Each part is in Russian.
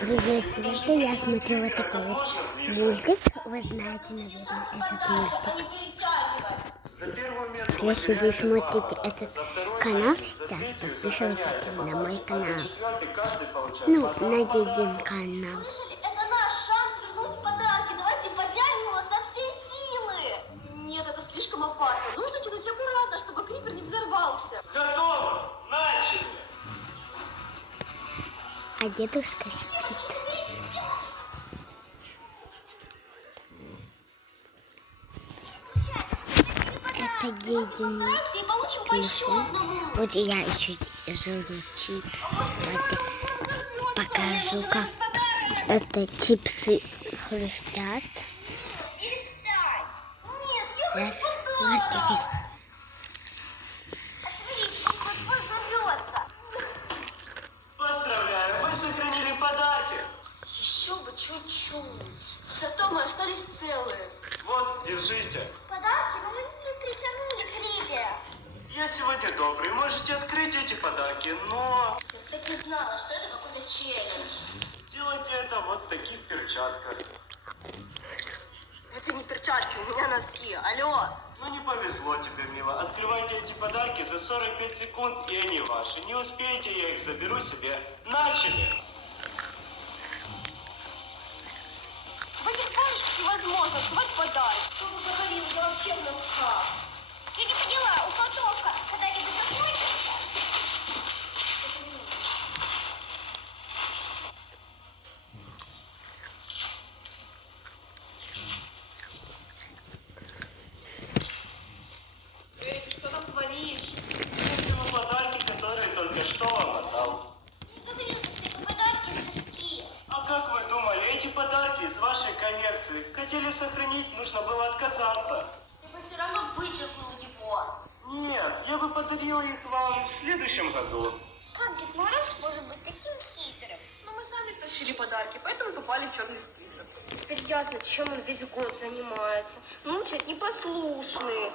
Привет, ребята, я смотрю вот такой вот мультик. Вы знаете, наверное, этот мультик. Если вы смотрите этот канал сейчас, подписывайтесь на мой канал. Ну, на один канал. Слышали, это наш шанс вернуть подарки. Давайте потянем его со всей силы. Нет, это слишком опасно. Нужно тянуть аккуратно, чтобы крипер не взорвался. Готово! Начали! А дедушка спит. Это дедушка. И получим по еще одному. Вот я еще жру чипсы. Вот покажу, как это чипсы хрустят. Перестань. Нет, я Раз, хочу вот, подарок. Смотрите, как взорвется. Поздравляю, вы сохранили подарки. Еще бы чуть-чуть. Зато мы остались целые. Вот, держите. Подарки, но мы не притянули крипера. Я сегодня добрый, можете открыть эти подарки, но Я так и знала, что это какой-то челлендж. делайте это вот в таких перчатках. Это не перчатки, у меня носки. Алло. Ну не повезло тебе, мила. Открывайте эти подарки за 45 секунд, и они ваши. Не успеете, я их заберу себе. Начали! В этих камешках невозможно открывать подарки. Кто бы говорил, я вообще в носках. Я не поняла, упаковка когда-нибудь закончится? Эй, ты что там творишь? Вот ему подарки, которые только что вам отдал. Не говорил, что это подарки в соске. А как вы думали, эти подарки из вашей коллекции хотели сохранить, нужно было отказаться. Ты бы все равно вычеркнул его. Нет, я бы подарил их вам в следующем году. Как Дед Мороз может быть таким хитрым? Но мы сами стащили подарки, поэтому попали в черный список. Теперь ясно, чем он весь год занимается. Мучает непослушный.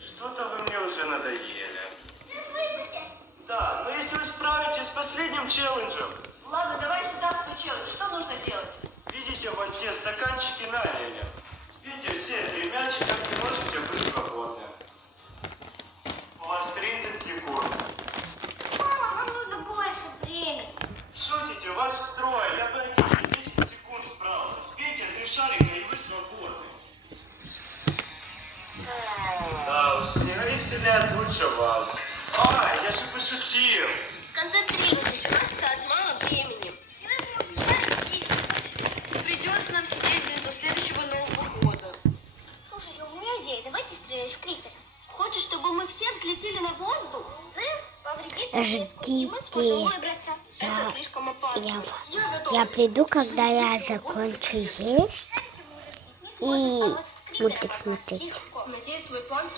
Что-то вы мне уже надоели. Выпусти. Да, но если вы справитесь с последним челленджем, Ладно, давай сюда свой челлендж. Что нужно делать? видите вон те стаканчики на оленях. Спите все 3 мячика и можете быть свободны. У вас 30 секунд. Мама, нам нужно больше времени. Шутите, у вас строй, я бы этих за 10 секунд справился. Спейте 3 шарика и вы свободны. Да уж, снеговик стреляет лучше вас. А, я же пошутил. Сконцентрируйтесь, у нас осталось мало времени. Придется нам сидеть здесь до следующего Нового года. Слушайте, у меня идея. Давайте стрелять в крипера. Хочешь, чтобы мы все взлетели на воздух? Взрыв повредит разведку, и мы сможем выбраться. Это слишком опасно. Я приду, когда я закончу есть и мультик смотреть. Надеюсь, твой план